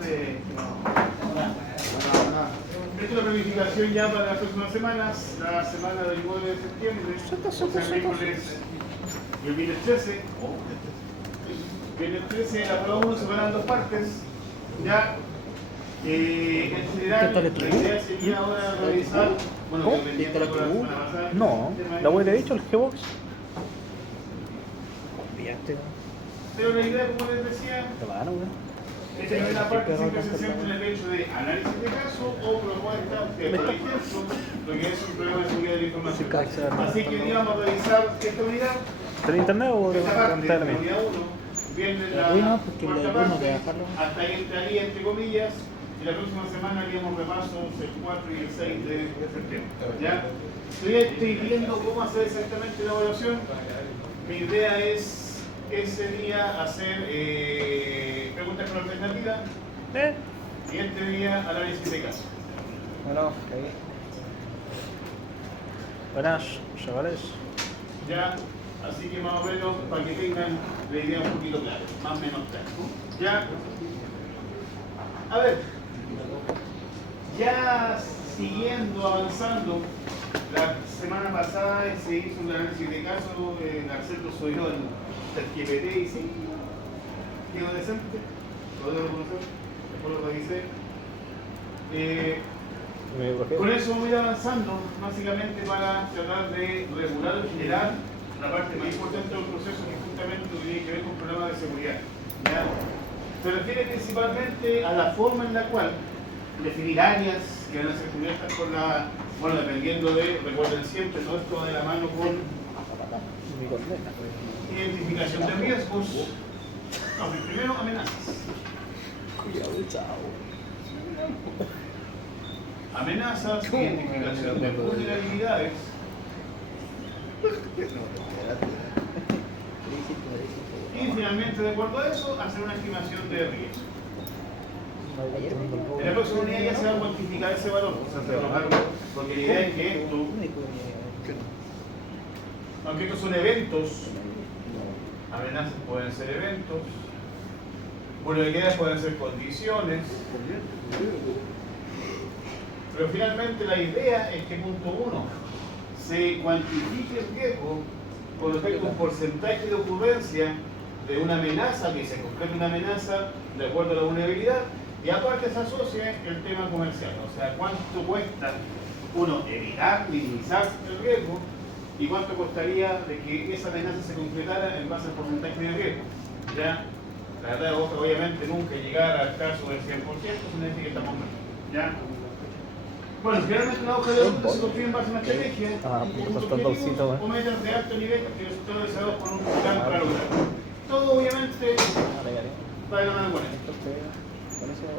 tardes. Esta es la planificación ya para las próximas semanas, la semana del 9 de septiembre, o sea, el miércoles y el viernes 13. Viernes 13, la prueba 1 se van en dos partes. Ya, en general, la idea sería ahora realizar. Bueno, ¿Cómo? dependiendo de la semana pasada. No, la hubiera dicho el G-Box. Pillaste, Pero la idea, como les decía, te van, weón. esta primera parte siempre se centra en el hecho de análisis de caso o propuestas que, por ejemplo, lo que es un problema de seguridad de la información. Así que íbamos a revisar esta unidad. ¿Está en internet o Esta parte, de la la unidad 1, viene la porque cuarta la parte, de dejarlo. hasta ahí entraría entre comillas, y la próxima semana haríamos repasos el 4 y el 6 de septiembre. ¿Ya? Estoy viendo cómo hacer exactamente la evaluación. Mi idea es ese día hacer preguntas con alternativa y este día análisis de caso. Bueno, buenas, chavales. Ya, así que más o menos para que tengan la idea un poquito clara, más o menos clara. Ya, a ver, ya siguiendo, avanzando, la semana pasada se hizo un análisis de caso, Narciso subió el ChatGPT y sí, quedó decente, lo debo reconocer, después lo revisé. Con eso voy avanzando, básicamente para tratar de regular en general la parte más importante del proceso, que justamente tiene que ver con problemas de seguridad. ¿Ya? Se refiere principalmente a la forma en la cual definir áreas que van a ser cubiertas con la, bueno, dependiendo de, recuerden siempre, todo esto va de la mano con identificación de riesgos. No, primero amenazas. Amenazas, identificación de vulnerabilidades. Y finalmente, de acuerdo a eso, hacer una estimación de riesgo. En la próxima unidad ya se va a cuantificar ese valor, porque la idea es que esto, aunque estos son eventos, amenazas pueden ser eventos, vulnerabilidades pueden ser condiciones, pero finalmente la idea es que punto 1 se cuantifique el riesgo con respecto a un porcentaje de ocurrencia de una amenaza, que se concrete una amenaza de acuerdo a la vulnerabilidad, y aparte se asocia el tema comercial, o sea, cuánto cuesta uno evitar, minimizar el riesgo y cuánto costaría de que esa amenaza se concretara en base al porcentaje de riesgo. ¿Ya? La verdad, obviamente nunca llegar al caso del 100%, significa que estamos mal. ¿Ya? Bueno, generalmente una hoja de ruta se construye en base a una estrategia, o metas de alto nivel que resultaron deseados por un plan para lograr. Todo obviamente va de la mano con esto.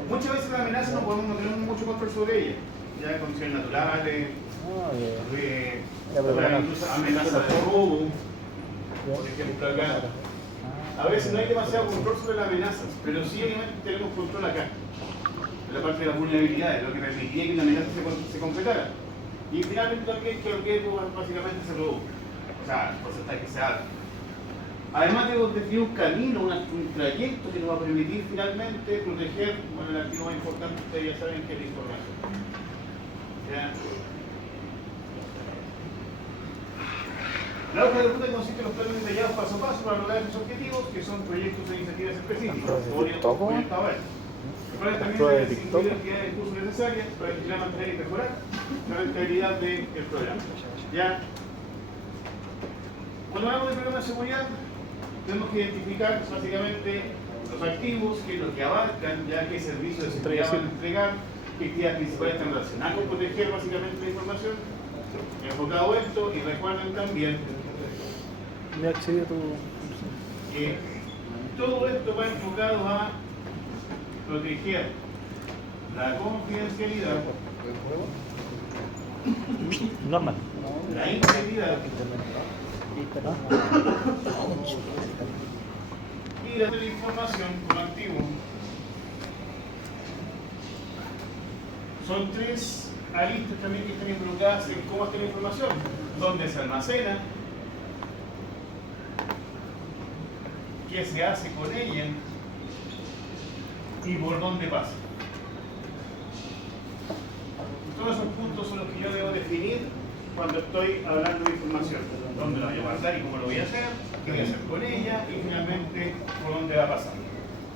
Muchas veces las amenazas no tenemos mucho control sobre ellas, ya condiciones naturales, incluso amenazas de robo, por ejemplo acá. A veces no hay demasiado control sobre las amenazas, pero sí obviamente tenemos control acá, en la parte de las vulnerabilidades, lo que permitiría que una amenaza se concretara. Y finalmente también que el riesgo básicamente se produzca, o sea, el porcentaje sea alto. Además de definir un camino, un trayecto que nos va a permitir finalmente proteger, bueno, el activo más importante, ustedes ya saben que es la información. ¿Ya? La hoja de ruta consiste en los planes detallados paso a paso para lograr estos objetivos, que son proyectos e iniciativas específicas. También deben incluir actividades de curso necesarias para vigilar, mantener y mejorar la rentabilidad del programa. ¿Ya? Cuando hablamos de programa de seguridad, tenemos que identificar básicamente los activos, qué es lo que abarcan, ya qué servicios de seguridad van a entregar, qué actividades principales están relacionadas con proteger básicamente la información, enfocado esto, y recuerden también que todo esto va enfocado a proteger la confidencialidad, normal, la integridad y la información como activo. Son tres aristas también que están involucradas en cómo está la información, dónde se almacena, qué se hace con ella y por dónde pasa. Todos esos puntos son los que yo debo definir cuando estoy hablando de información. ¿Dónde la voy a guardar y cómo lo voy a hacer? ¿Qué voy a hacer con ella? Y finalmente, por dónde va a pasar.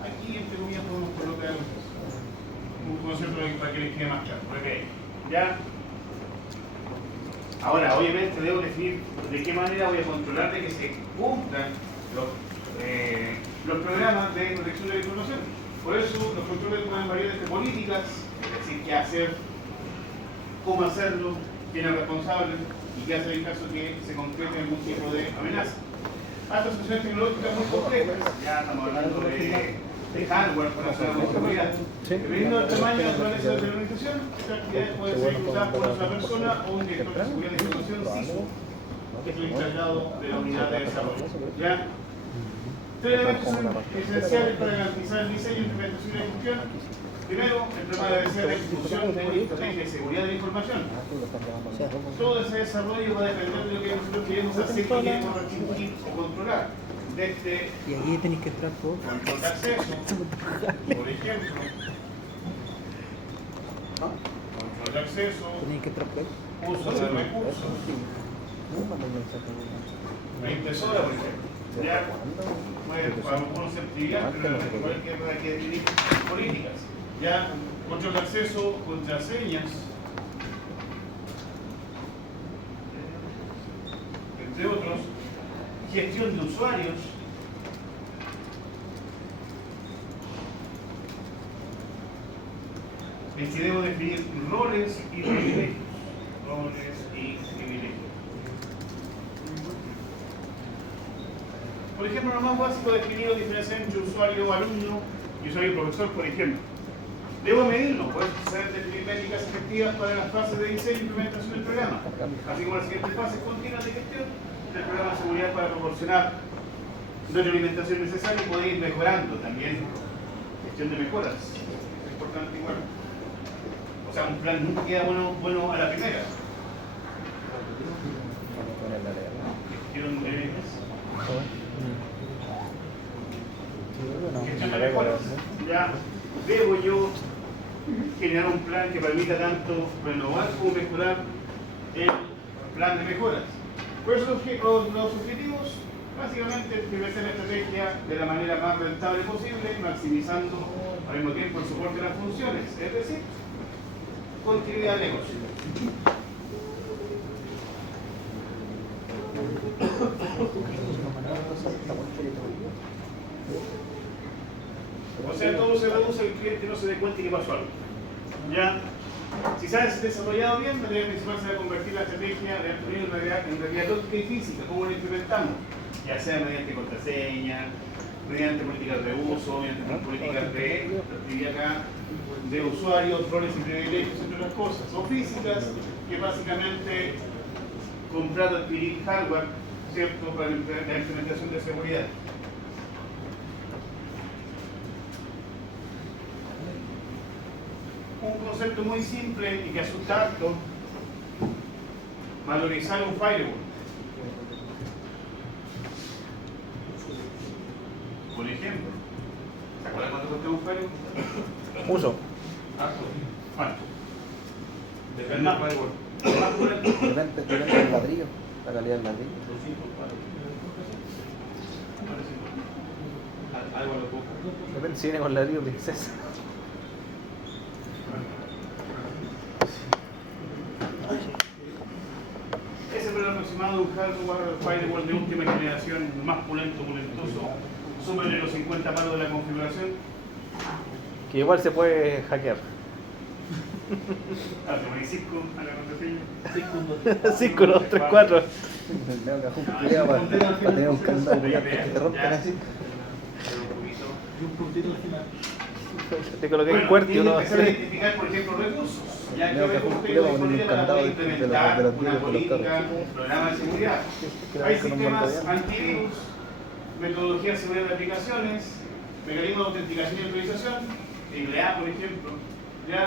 Aquí, entre comillas, podemos colocar un concepto para que les quede más claro. Okay. ¿Ya? Ahora, obviamente, debo definir de qué manera voy a controlar de que se cumplan los programas de protección de la información. Por eso, los controles pueden variar desde políticas, es decir, qué hacer, cómo hacerlo, quién es responsable y qué hacer en caso que se concrete algún tipo de amenaza. Hasta soluciones tecnológicas muy complejas, ya estamos hablando de hardware para hacer la seguridad. Dependiendo del tamaño y la naturaleza de la organización, esta actividad puede ser ejecutada por una persona o un director de seguridad de información CISO, que es el encargado de la unidad de desarrollo. ¿Ya? Tres elementos son esenciales para garantizar el diseño, implementación y ejecución. Primero, el problema debe ser la ejecución de una estrategia de seguridad de la información. Todo ese desarrollo va a depender de lo que nosotros queremos hacer, que queremos restringir o controlar. Desde y aquí tenéis que entrar todo. control de acceso, por ejemplo. Control de acceso, Tenéis que entrar todo. uso de recursos, la impresora, por ejemplo. Ya, bueno, para algunos ser trivial, pero igual que hay que definir políticas. Ya, control de acceso, contraseñas, entre otros, gestión de usuarios, en que debo definir roles y privilegios. Roles y privilegios. Por ejemplo, lo más básico definido diferenciar entre usuario o alumno y usuario y profesor, por ejemplo. Debo medirlo, puedo saber definir métricas efectivas para las fases de diseño e implementación del programa, así como las siguientes fases continuas de gestión del programa de seguridad para proporcionar retroalimentación necesaria y poder ir mejorando también gestión de mejoras. Es importante igual. O sea, un plan nunca queda bueno a la primera. Gestión de mejoras. Ya debo yo generar un plan que permita tanto renovar como mejorar el plan de mejoras. Por eso los objetivos, básicamente, establecer la estrategia de la manera más rentable posible, maximizando al mismo tiempo el soporte de las funciones, es decir, continuidad de negocio. O sea, todo se reduce al cliente no se dé cuenta y que pasó algo. ¿Ya? Si sabes desarrollado bien, la tarea principal será convertir la estrategia de alto nivel en realidad lógica y física. ¿Cómo la implementamos? Ya sea mediante contraseña, mediante políticas de uso, mediante políticas de actividad acá, de usuarios, roles y privilegios, entre otras cosas. O físicas, que básicamente comprar o adquirir hardware, ¿cierto?, para la implementación de seguridad. Un concepto muy simple y que asusta harto: valorizar un firewall. Por ejemplo, ¿se acuerdan cuánto costó un firewall? Uso. ¿Cuánto? El más firewall. Depende del ladrillo, la calidad del ladrillo. Depende si viene con ladrillo princesa. Ese es el aproximado de un hardware firewall de última generación, más pulentoso, superior a los 50 palos de la configuración. Que igual se puede hackear. Ah, te pones Cisco a la contraseña. 5, 2, 3, 4. Tengo que hacer un cuidado para tener un candado que te rompan así. Te coloqué en Bueno, cuarto y tiene uno que empezar a así. identificar, por ejemplo, recursos. Ya que Tengo que hoy hacer un usted cuidado disponible con un para candado poder de implementar los una vidrios de los política, carros. un programa de seguridad. Hay sistemas antivirus, metodología de seguridad de aplicaciones, mecanismos de autenticación y autorización, IBA, por ejemplo, ya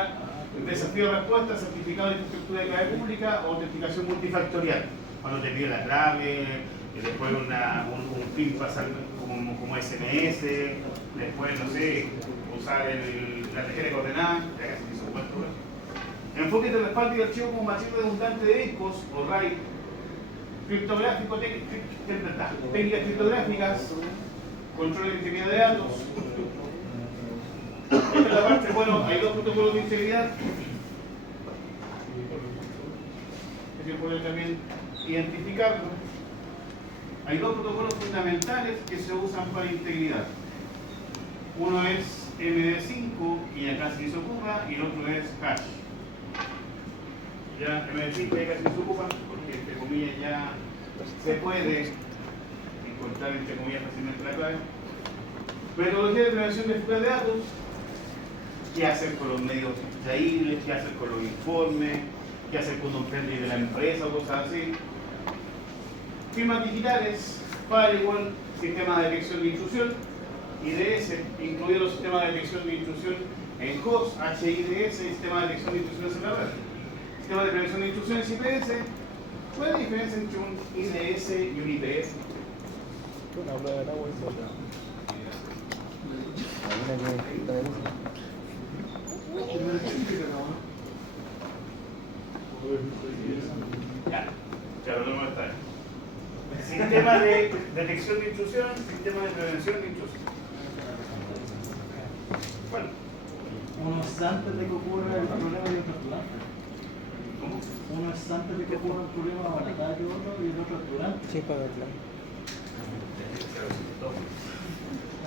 desafío de respuesta, certificado de infraestructura de clave pública o autenticación multifactorial. Cuando te pide la clave, y después un PIN pasar como SMS, después, no sé, usar la tarjeta coordenada, ya casi se hizo cuatro. Enfoque de respaldo y archivo como matriz redundante de discos o RAID. Criptográfico, técnicas criptográficas, control de integridad de datos. Esta es la parte, bueno, hay dos protocolos de integridad. Que se puede también identificarlo. Hay dos protocolos fundamentales que se usan para integridad. Uno es MD5 y acá se hizo ocupa, y el otro es hash. Ya MD5 ya casi se ocupa porque entre comillas ya se puede encontrar entre comillas fácilmente la clave. Metodología de prevención de fuga de datos. ¿Qué hacer con los medios extraíbles? ¿Qué hacer con los informes? ¿Qué hacer con un pendrive de la empresa o cosas así? Firmas digitales, firewall, sistema de detección de intrusión, IDS, incluidos los sistemas de detección de intrusión en host, HIDS, sistema de detección de intrusiones en la red. Sistema de prevención de intrusiones IPS. ¿Cuál es la diferencia entre un IDS y un IPS? Una prueba de agua y todo. Ya lo tenemos esta vez. Sistema de detección de intrusión, sistema de prevención de intrusión. Bueno. Uno es antes de que ocurra el problema de otro durante. ¿Cómo? Uno es antes de que ocurra el problema o el ataque otro y el otro es durante. Sí, para verla.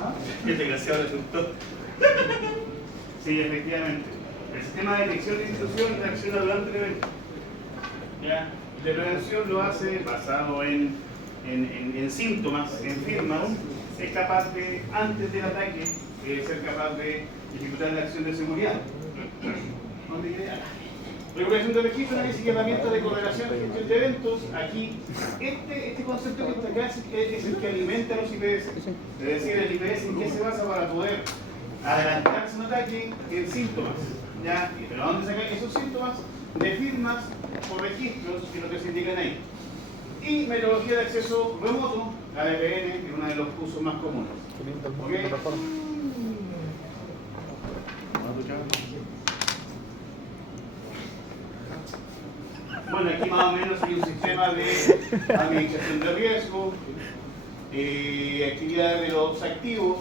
¿Ah? Qué desgraciado resultó. Sí, efectivamente. El sistema de detección de intrusión reacciona durante el evento. ¿Ya? De prevención lo hace basado en síntomas, en firmas. Es capaz de, antes del ataque, ser capaz de ejecutar la acción de seguridad. ¿Dónde queda? Recuperación de registro, análisis y herramientas de correlación y gestión de eventos. Aquí, este concepto que está acá es el que alimenta a los IPS. Es decir, el IPS en qué se basa para poder adelantarse un ataque en síntomas. ¿Ya? ¿Pero dónde sacan esos síntomas? De firmas o registros, que es lo que se indican ahí. Y metodología de acceso remoto, la VPN, que es uno de los usos más comunes. ¿Okay? Bueno, aquí más o menos hay un sistema de administración de riesgo, actividad de los activos,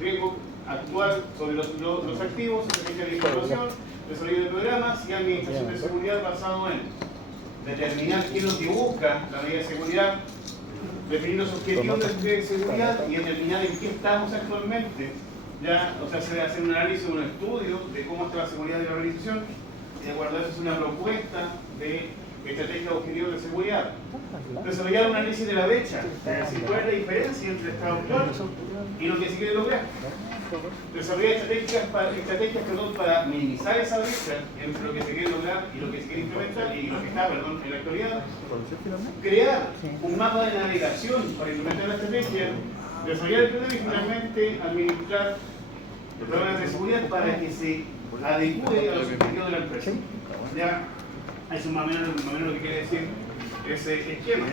riesgo actual sobre los activos, estrategia de información, desarrollo de programas y administración de seguridad basado en determinar qué es lo que busca la medida de seguridad, definir los objetivos de seguridad y determinar en qué estamos actualmente. Ya, o sea, se debe hacer un análisis, un estudio de cómo está la seguridad de la organización y de acuerdo a eso es una propuesta de estrategia de objetivos de seguridad. Desarrollar un análisis de la brecha, es decir, cuál es la diferencia entre el estado actual y lo que se quiere lograr. Desarrollar estrategias para minimizar esa brecha entre lo que se quiere lograr y lo que se quiere implementar y lo que está, en la actualidad. Crear un mapa de navegación para implementar la estrategia. Desarrollar el plan y finalmente administrar los programas de seguridad para que se adecue a los objetivos de la empresa. ¿Ya? Eso es más o menos lo que quiere decir ese esquema.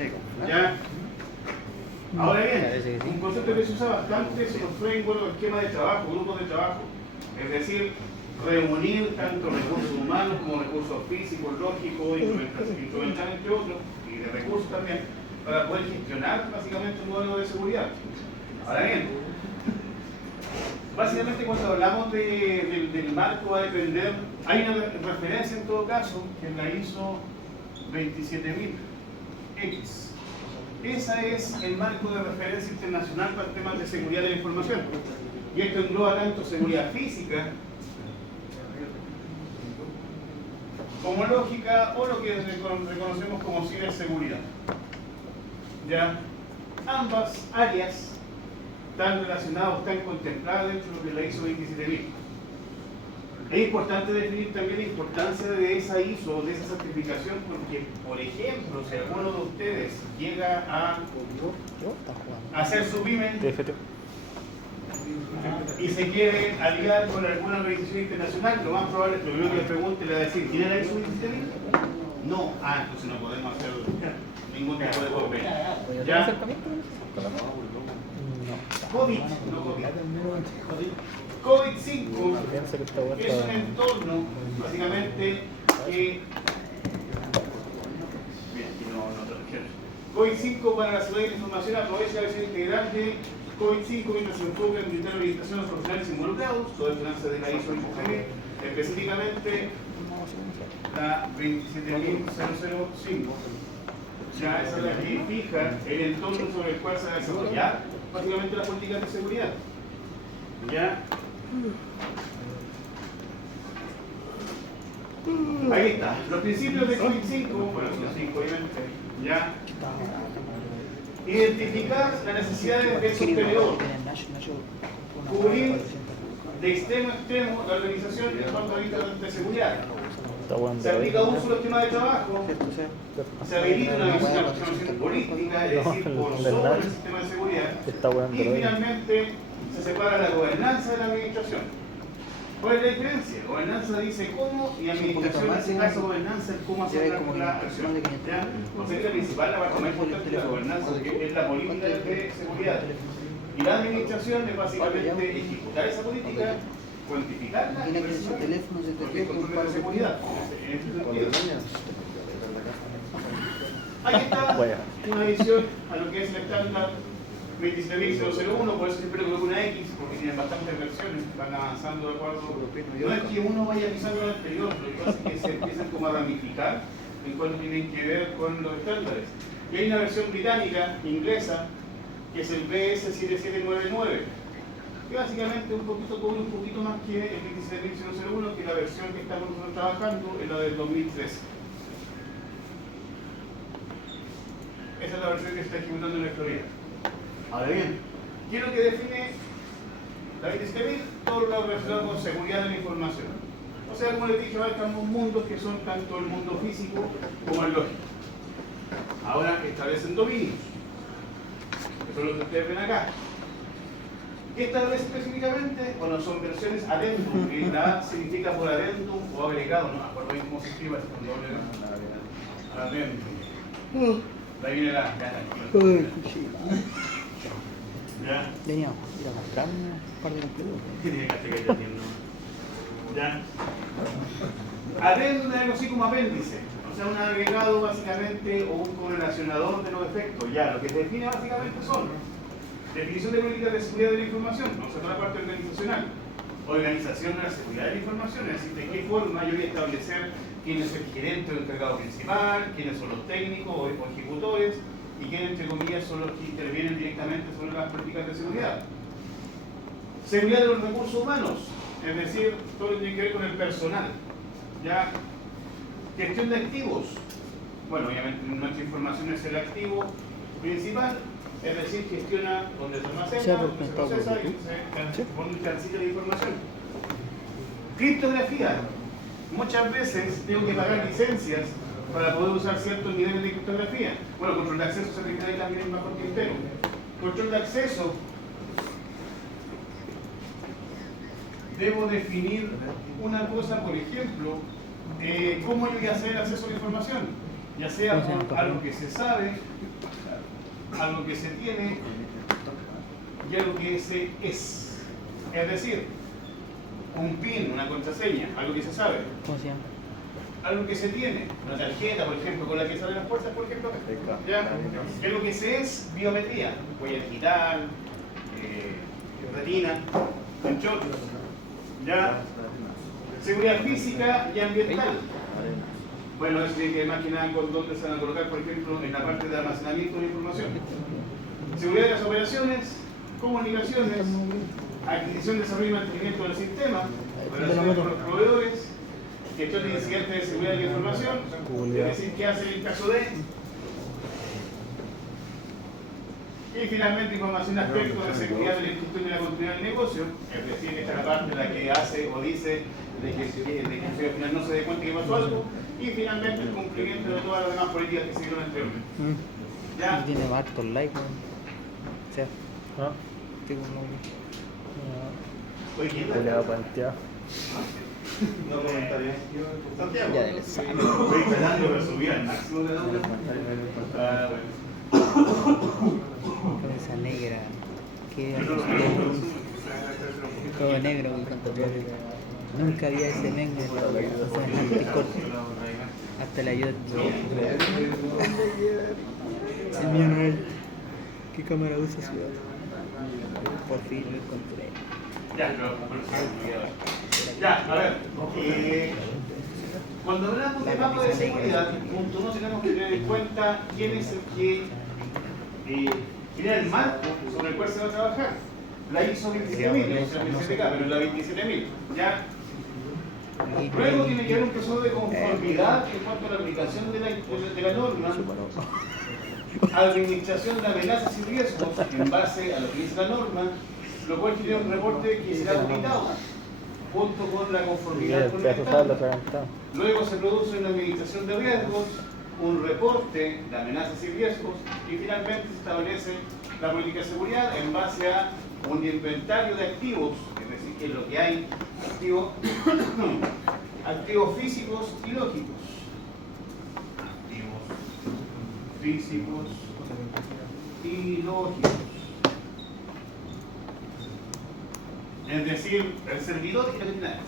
¿Ya? Ahora bien, un concepto que se usa bastante son los frameworks o esquemas de trabajo, grupos de trabajo. Es decir, reunir tanto recursos humanos como recursos físicos, lógicos, instrumentales entre otros, y de recursos también, para poder gestionar básicamente un modelo de seguridad. Ahora bien, básicamente cuando hablamos del marco va a depender, hay una referencia en todo caso, que es la ISO 27000X. Esa es el marco de referencia internacional para temas de seguridad de la información. Y esto engloba tanto seguridad física como lógica o lo que reconocemos como ciberseguridad. ¿Ya? Ambas áreas están relacionadas, están contempladas dentro de lo que es la ISO 27000. Es importante definir también la importancia de esa ISO, de esa certificación, porque, por ejemplo, si alguno de ustedes llega a hacer su pyme y se quiere aliar con alguna organización internacional, lo más probable es que lo primero que le pregunte le va a decir, ¿tiene la ISO 27000? No, entonces no podemos hacer ningún tipo de convenio. ¿Ya? COVID, no COVID. COVID-5 Piensa que esta weá es un está. entorno, básicamente, que... Bien, aquí no tradujeron. COVID-5 para la seguridad de la información aprovecha la versión integral de COVID-5 mientras se enfoca en brindar orientación a los profesionales involucrados, todo esto nace de la ISO IPCM, específicamente la 27005. Ya esa es la que fija el entorno sobre el cual se va a desarrollar básicamente las políticas de seguridad. ¿Ya? Ahí está. Los principios de COVID-5, bueno, son 5 obviamente, ¿ya? Identificar las necesidades del sostenedor. Cubrir de extremo a extremo la organización en cuanto a vistas de seguridad. Se aplica un solo esquema de trabajo. Se habilita una visión política, es decir, por sobre el sistema de seguridad. Y finalmente se separa la gobernanza de la administración. ¿Cuál es la diferencia? Gobernanza dice cómo y administración, en este caso gobernanza es cómo hacer la acción. ¿Ya? O sea, la principal, la parte más importante de la gobernanza, que es la política de seguridad. Y la administración es básicamente ejecutar esa política, cuantificarla y precisamente porque controla la seguridad. En este sentido. Ahí está una adición a lo que es el estándar 27001, por eso siempre coloco una X, porque tienen bastantes versiones, van avanzando de acuerdo. No es que uno vaya pisando al anterior, lo que pasa es que se empiezan como a ramificar en cuanto tienen que ver con los estándares. Y hay una versión británica, inglesa, que es el BS7799, que básicamente cubre un poquito más que el 27001, que es la versión que estamos nosotros trabajando, es la del 2013. Esa es la versión que se está ejecutando en la actualidad. Ahora bien, ¿qué es lo que define la 27000? Todo lo relacionado con seguridad de la información. O sea, como les dije, abarcamos mundos que son tanto el mundo físico como el lógico. Ahora establecen dominios. Eso es lo que ustedes ven acá. ¿Qué establece específicamente? Bueno, son versiones adendum, que la A significa por adendum o agregado, no me acuerdo bien cómo se escribe, es con doble adendum. De ahí viene la gana. ¿Ya? Venía a ir a comprarme un par de completos. Tiene que estar ¿ya? Adendum es algo así como apéndice, o sea, un agregado básicamente o un correlacionador de los efectos. Ya, lo que define básicamente son definición de políticas de seguridad de la información, o sea, toda la parte organizacional, organización de la seguridad de la información, es decir, de qué forma yo voy a establecer quién es el gerente o el encargado principal, quiénes son los técnicos o ejecutores, y quiénes, entre comillas, son los que intervienen directamente sobre las políticas de seguridad. Seguridad de los recursos humanos, es decir, todo lo que tiene que ver con el personal. ¿Ya? Gestión de activos. Bueno, obviamente nuestra información es el activo principal, es decir, gestiona donde se almacena, donde se procesa y se pone un transita de información. Criptografía. Muchas veces tengo que pagar licencias para poder usar ciertos niveles de criptografía. Bueno, control de acceso se requiere también bajo el criterio. Control de acceso. Debo definir una cosa, por ejemplo, cómo yo voy a hacer acceso a la información, ya sea por algo que se sabe, algo que se tiene y algo que se es. Es decir, un PIN, una contraseña, algo que se sabe. ¿Cómo se llama? Algo que se tiene, una tarjeta, por ejemplo, con la que salen las puertas, por ejemplo. ¿Ya? Algo que se es biometría, huella digital, retina, entre otros. ¿Ya? Seguridad física y ambiental. Bueno, eso tiene que ver más que nada con dónde se van a colocar, por ejemplo, en la parte de almacenamiento de información. Seguridad de las operaciones, comunicaciones, adquisición, desarrollo y mantenimiento del sistema, relaciones con los proveedores, gestión de incidentes de seguridad de la información, es decir, qué hace en caso de. Y finalmente, información de aspectos de seguridad de la institución y la continuidad del negocio, es decir, esta es la parte la que hace o dice de que al final no se dé cuenta que pasó algo, y finalmente el cumplimiento de todas las demás políticas que se dieron anteriormente. ¿Ya? Tiene hartos likes, ¿no? O sea, ¿Ah? tengo un Oye, ¿quién Te le va a pantear. no comentaría. Santiago. Ya del saco. Estoy esperando que subir al máximo de la hora. Ah, bueno. con esa negra que Yo no lo veo, pero sube. Todo negro, güey, cuando veo. Nunca había ese meme, semejante corte. Hasta la ayuda. El mío no es. ¿Qué cámara usa, ciudad? Por fin lo encontré. Ya, a ver. Cuando hablamos de mapa de seguridad, punto uno, tenemos que tener en cuenta quién es el que tiene el marco sobre el cual se va a trabajar. La ISO 27000, no es la 27K, pero la 27000. ¿Ya? Luego tiene que haber un proceso de conformidad en cuanto a la aplicación de la norma, administración de amenazas y riesgos en base a lo que dice la norma, lo cual tiene un reporte que será auditado junto con la conformidad con el estándar. Luego se produce una administración de riesgos, un reporte de amenazas y riesgos y finalmente se establece la política de seguridad en base a un inventario de activos, es decir, que es lo que hay, activos físicos y lógicos. Activos físicos y lógicos. Es decir, el servidor y la máquina.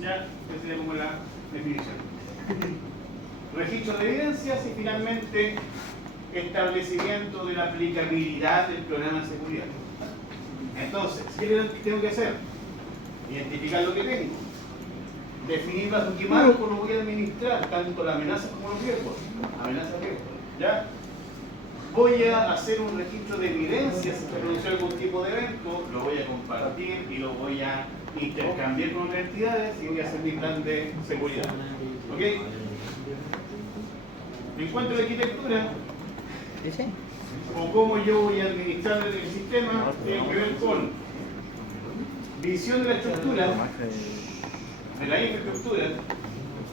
Ya, esa sería como la definición. Registro de evidencias y finalmente establecimiento de la aplicabilidad del programa de seguridad. Entonces, ¿qué tengo que hacer? Identificar lo que tengo. Definir bajo qué marco lo voy a administrar, tanto la amenaza como los riesgos. Amenaza y riesgos. ¿Ya? Voy a hacer un registro de evidencias si se produce algún tipo de evento, lo voy a compartir y lo voy a intercambiar con otras entidades y voy a hacer mi plan de seguridad. ¿Ok? En cuanto a la arquitectura, ¿Ese? o cómo yo voy a administrar el sistema, tiene que ver con visión de la estructura, de la infraestructura,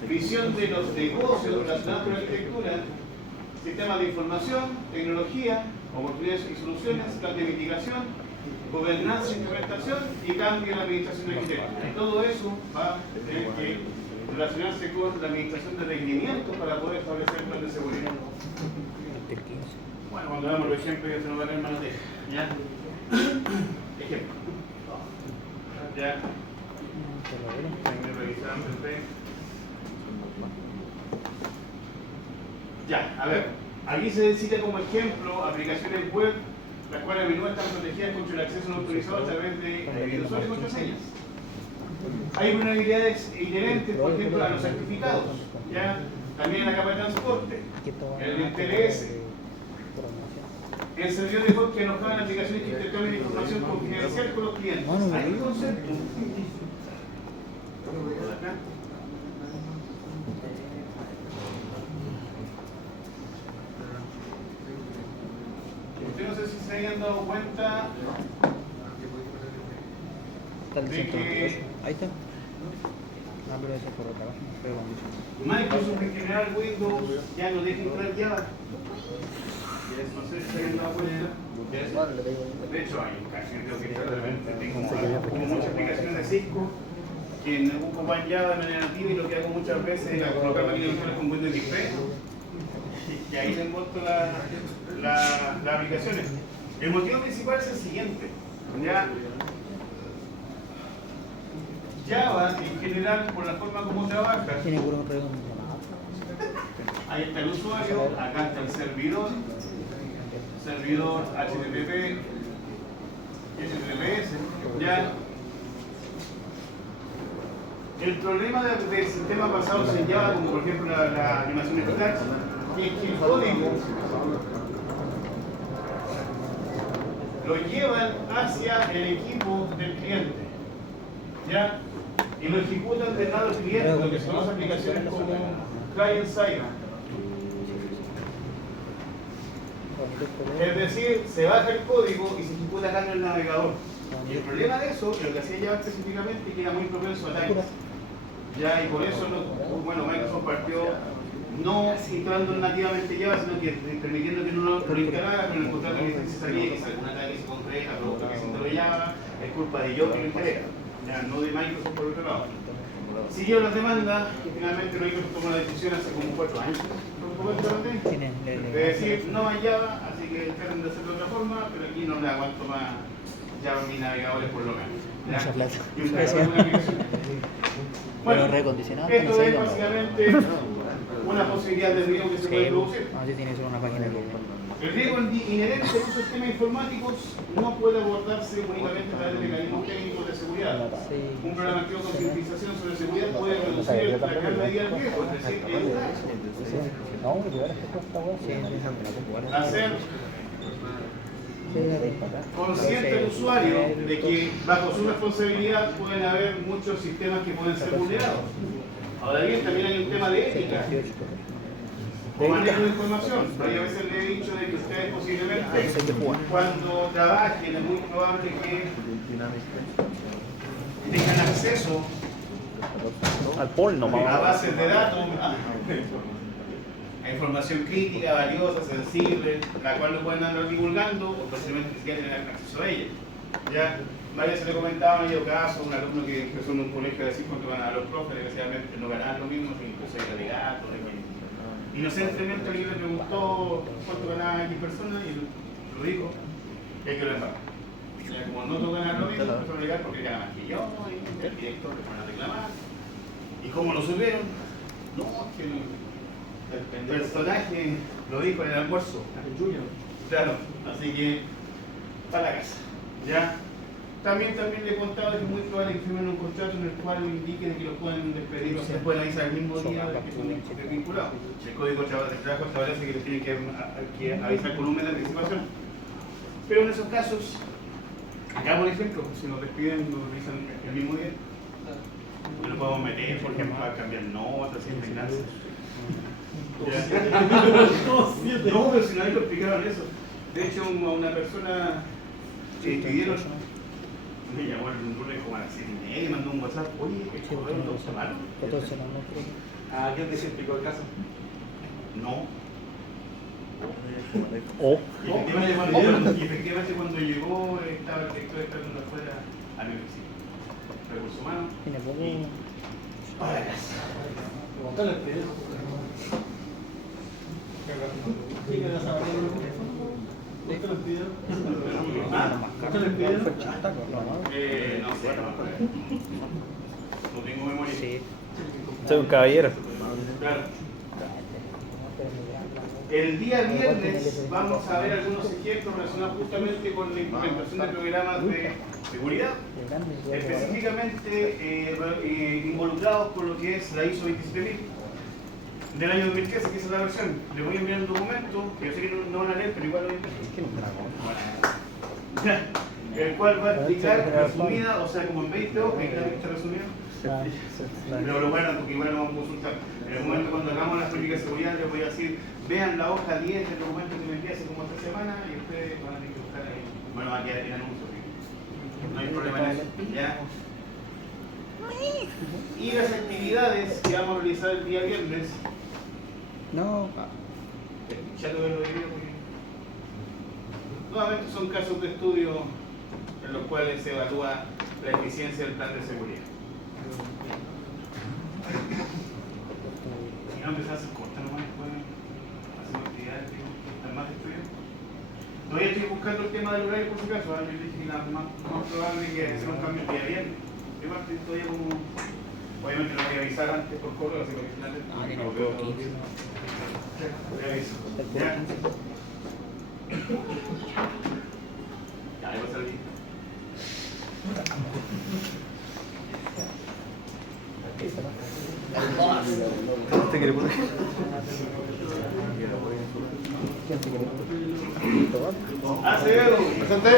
visión de los negocios relacionados con la arquitectura, sistemas de información, tecnología, oportunidades y soluciones, plan de mitigación, gobernanza, implementación y cambio en la administración de arquitectura. Todo eso va a tener que relacionarse con la administración de requerimientos para poder establecer el plan de seguridad. Bueno, cuando damos los ejemplos ya se nos va a tener más de. ¿Ya? Ejemplo. ¿Ya? Ya, a ver. Aquí se cita como ejemplo aplicaciones web, las cuales a menudo están protegidas contra el acceso no autorizado a través de usuarios y contraseñas. Hay vulnerabilidades inherentes, por ejemplo, a los certificados, ¿ya? También a la capa de transporte, el TLS, el servidor de web que alojaban aplicaciones que intercambian información confidencial con los clientes. Hay un concepto. Usted no sé si se hayan dado cuenta de que ahí está. Ah, pero eso por otra vez. Microsoft en general Windows ya no deja entrar Java. No sé si se hayan dado cuenta. De hecho, hay ocasiones creo que de repente tengo muchas aplicaciones de Cisco que ocupan Java de manera nativa y lo que hago muchas veces es colocar máquinas virtuales con Windows XP y ahí se envuelto las aplicaciones. El motivo principal es el siguiente. Java en general, por la forma como trabaja, Tiene puro redondo. ahí está el usuario, acá está el servidor HTTP, HTTPS, ¿ya? El problema del sistema basado en Java, como por ejemplo la animación Flash, es que el código lo llevan hacia el equipo del cliente, ¿ya? Y lo ejecutan del lado del cliente, lo que son las aplicaciones como client-side. Es decir, se baja el código y se ejecuta acá en el navegador. Y el problema de eso, lo que hacía Java específicamente, es que era muy propenso a ataques. Ya, y por eso, bueno, Microsoft partió no instalando nativamente Java, sino que permitiendo que uno lo instalara, pero en el contrato que se sabía que si algún ataque se concreta, producto que se instaló Java, es culpa de yo que lo instalé, ya, no de Microsoft por otro lado. Siguió las demandas y finalmente Microsoft tomó la decisión hace como 4 años. De decir, no hay Java, así que traten de hacerlo de otra forma, pero aquí no le aguanto más Java en mis navegadores por lo menos. Mucha plata. Y usted hace una aplicación. Pero recondicionado, no esto sé es dónde. básicamente una posibilidad de riesgo que se puede producir. No, sí tiene que ser una página que. El riesgo inherente de los sistemas informáticos no puede abordarse únicamente a través de mecanismos técnicos de seguridad. Sí. Un programa activo de concientización sobre seguridad puede reducir la gran medida del riesgo, es decir, educar, No, porque ahora es que esta weá. Sí, hacer sí. consciente al usuario de que bajo su responsabilidad pueden haber muchos sistemas que pueden ser vulnerados. Ahora bien, también hay un tema de ética o manejo de información. Varias veces le he dicho de que ustedes posiblemente cuando trabajen es muy probable que tengan acceso Al porno, a mamá. bases de datos, a información crítica, valiosa, sensible, la cual no pueden andar divulgando o posiblemente ni siquiera tener acceso a ella. Ya, varias veces le comentaba en el caso, un alumno que empezó en un colegio de 5 cuando ganaban los profes, desgraciadamente no ganaban lo mismo, que incluso era alegato, inocentemente alguien le preguntó cuánto ganaba X persona y lo dijo, y hay que lo embarcar. Como no tocan ganar lo mismo, empezó a alegar porque gana más que yo, y el director le fueron a reclamar. ¿Y cómo lo supieron? No, es que el personaje lo dijo en el almuerzo. Claro, así que para la casa. ¿Ya? También le he contado que es muy probable que firmen un contrato en el cual indique de que los pueden despedir o se les pueden avisar el mismo día de que son desvinculados. El código de trabajo establece que les tienen que avisar con un mes de anticipación. Pero en esos casos, acá por ejemplo, si nos despiden, nos avisan el mismo día. No lo podemos meter, por ejemplo, a cambiar notas, sin venganza. No, pero si nadie lo explicaron eso. De hecho, a una persona que pidieron, me llamó el lunes como a las 7:30 y mandó un WhatsApp. Oye, el correo lo tomaron. ¿A quién te explicó el caso? No. Oh. Y efectivamente cuando llegó estaba el director esperando afuera a mi oficina. Recursos humanos. Tiene poco. Para la casa. Preguntale el pedido. ¿Sí que vas a ver el teléfono? ¿Cuánto les pidieron? ¿Cuánto les pidieron? No sé, no tengo memoria. Sí. Soy un caballero. Claro. El día viernes vamos a ver algunos ejemplos relacionados justamente con la implementación de programas de seguridad, específicamente involucrados con lo que es la ISO 27000 del año 2013, que esa es la versión. Les voy a enviar un documento, que yo sé que no van a leer, pero igual lo voy a enviar. El cual va a explicar resumida, o sea, como en 20 hojas, en cada lista resumida. Pero lo bueno, porque igual lo vamos a consultar. En el momento cuando hagamos las políticas de seguridad, les voy a decir, vean la hoja 10 del documento que me envié hace como 3 semanas y ustedes van a tener que buscar ahí. Bueno, va a quedar en anuncio, no hay problema en eso. ¿Ya? Y las actividades que vamos a realizar el día viernes, No, ya lo dividido porque nuevamente son casos de estudio en los cuales se evalúa la eficiencia del plan de seguridad. Y no empezar a hacer corta nomás, después hacer actividades que están más estudiadas. Todavía estoy buscando el tema del horario por si acaso, yo dije que la más probable es que sea un cambio el día viernes. Yo parte todavía como. Obviamente lo voy a avisar antes por correo, así que al final tiene lo un veo. poco 15. Le aviso. ¿Ya? Ya, ahí va a salir. ¿Te quiere poner? Acevedo, presente.